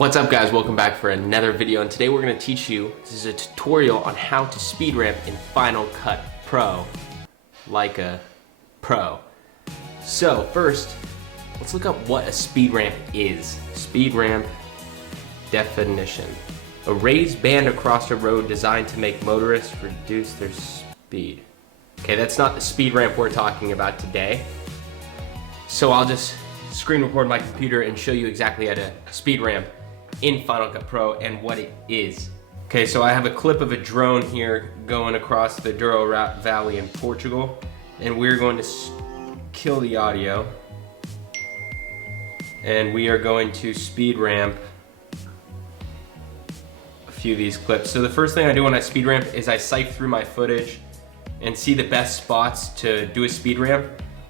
What's up guys, welcome back for another video, and today we're going to teach you, this is a tutorial on how to speed ramp in Final Cut Pro, like a pro. So first, let's look up what a speed ramp is. Speed ramp definition. A raised band across a road designed to make motorists reduce their speed. Okay, that's not the speed ramp we're talking about today. So I'll just screen record my computer and show you exactly how to speed ramp in Final Cut Pro and what it is. Okay, so I have a clip of a drone here going across the Douro Valley in Portugal, and we're going to kill the audio, and we are going to speed ramp a few of these clips. So the first thing I do when I speed ramp is I sift through my footage and see the best spots to do a speed ramp,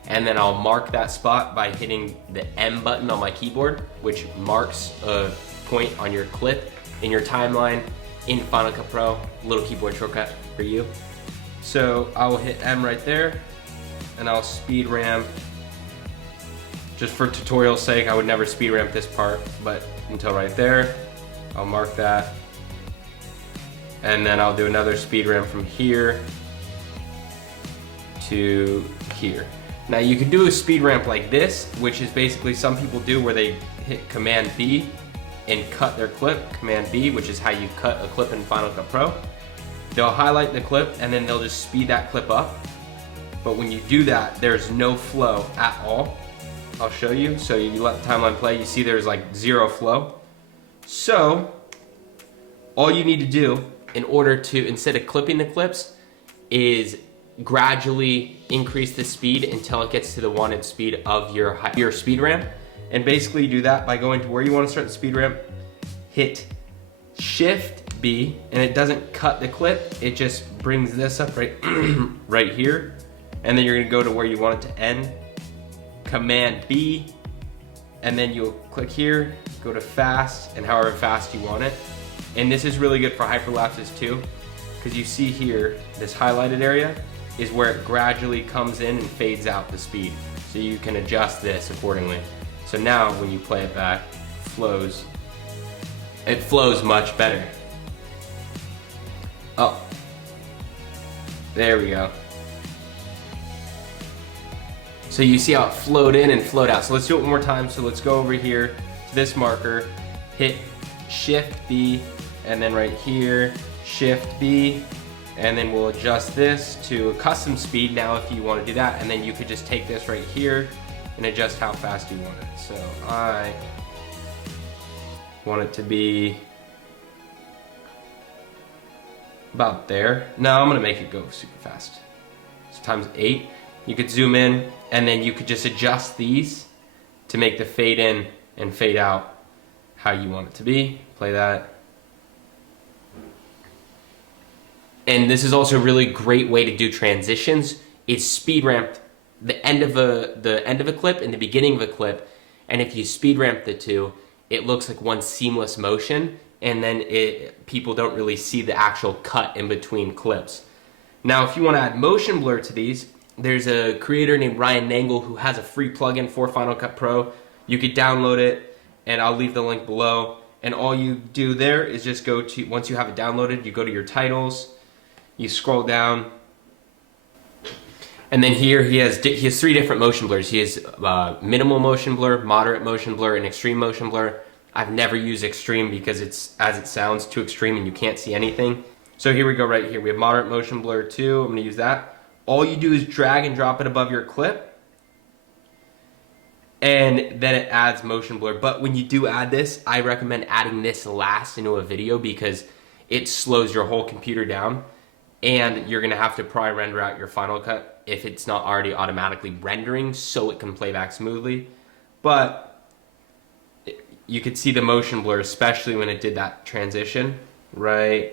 and then I'll mark that spot by hitting the M button on my keyboard, which marks a point on your clip in your timeline in Final Cut Pro. Little keyboard shortcut for you. So I will hit M right there, and I'll speed ramp. Just for tutorial sake, I would never speed ramp this part, but until right there, I'll mark that. And then I'll do another speed ramp from here to here. Now you can do a speed ramp like this, which is basically some people do where they hit Command B and cut their clip, Command B, which is how you cut a clip in Final Cut Pro. They'll highlight the clip and then they'll just speed that clip up. But when you do that, there's no flow at all. I'll show you. So you let the timeline play, you see there's like zero flow. So all you need to do in order to, instead of clipping the clips, is gradually increase the speed until it gets to the wanted speed of your speed ramp. And basically do that by going to where you want to start the speed ramp, hit Shift B, and it doesn't cut the clip, it just brings this up right, right here. And then you're gonna go to where you want it to end, Command B, and then you'll click here, go to fast, and however fast you want it. And this is really good for hyperlapses too, because you see here, this highlighted area is where it gradually comes in and fades out the speed. So you can adjust this accordingly. So now when you play it back, it flows much better. Oh, there we go. So you see how it flowed in and flowed out. So let's do it one more time. So let's go over here to this marker, hit Shift B, and then right here, Shift B, and then we'll adjust this to a custom speed now if you want to do that. And then you could just take this right here and adjust how fast you want it. So I want it to be about there. No, I'm gonna make it go super fast. So times 8. You could zoom in, and then you could just adjust these to make the fade in and fade out how you want it to be. Play that. And this is also a really great way to do transitions, is speed ramp the end of a clip and the beginning of a clip, and if you speed ramp the two, it looks like one seamless motion, and then people don't really see the actual cut in between clips. Now if you want to add motion blur to these, there's a creator named Ryan Nangle who has a free plugin for Final Cut Pro. You could download it, and I'll leave the link below. And all you do there is just go to, once you have it downloaded, you go to your titles, you scroll down, and then here he has 3 different motion blurs. He has minimal motion blur, moderate motion blur, and extreme motion blur. I've never used extreme because it's, as it sounds, too extreme and you can't see anything. So here we go right here. We have moderate motion blur 2. I'm gonna use that. All you do is drag and drop it above your clip, and then it adds motion blur. But when you do add this, I recommend adding this last into a video because it slows your whole computer down, and you're gonna have to probably render out your Final Cut if it's not already automatically rendering so it can play back smoothly. But you could see the motion blur, especially when it did that transition right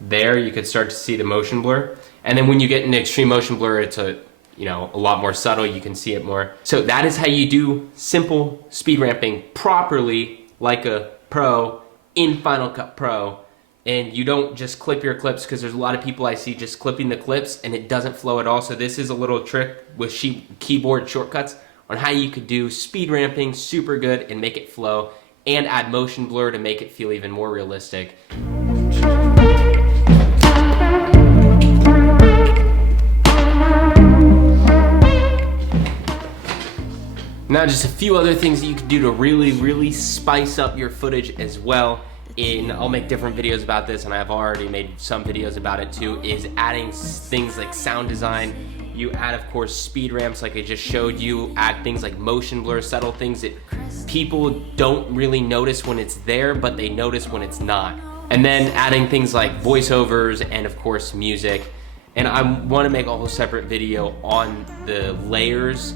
there. You could start to see the motion blur, and then when you get into extreme motion blur, it's a lot more subtle. You can see it more. So that is how you do simple speed ramping properly, like a pro in Final Cut Pro. And you don't just clip your clips, because there's a lot of people I see just clipping the clips and it doesn't flow at all. So this is a little trick with keyboard shortcuts on how you could do speed ramping super good and make it flow and add motion blur to make it feel even more realistic. Now just a few other things that you can do to really spice up your footage as well. I'll make different videos about this, and I've already made some videos about it too, is adding things like sound design. You add, of course, speed ramps like I just showed you, add things like motion blur, subtle things that people don't really notice when it's there, but they notice when it's not. And then adding things like voiceovers and, of course, music. And I want to make a whole separate video on the layers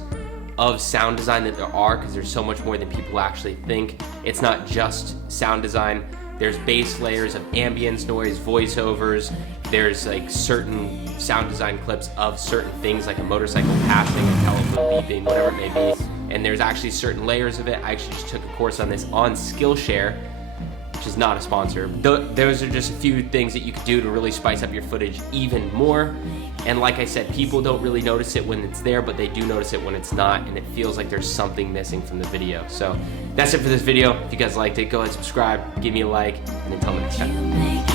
of sound design that there are, because there's so much more than people actually think. It's not just sound design. There's bass layers of ambience noise, voiceovers. There's like certain sound design clips of certain things like a motorcycle passing, a telephone beeping, whatever it may be. And there's actually certain layers of it. I actually just took a course on this on Skillshare, which is not a sponsor. Those are just a few things that you could do to really spice up your footage even more. And like I said, people don't really notice it when it's there, but they do notice it when it's not, and it feels like there's something missing from the video. So that's it for this video. If you guys liked it, go ahead and subscribe, give me a like, and until next time.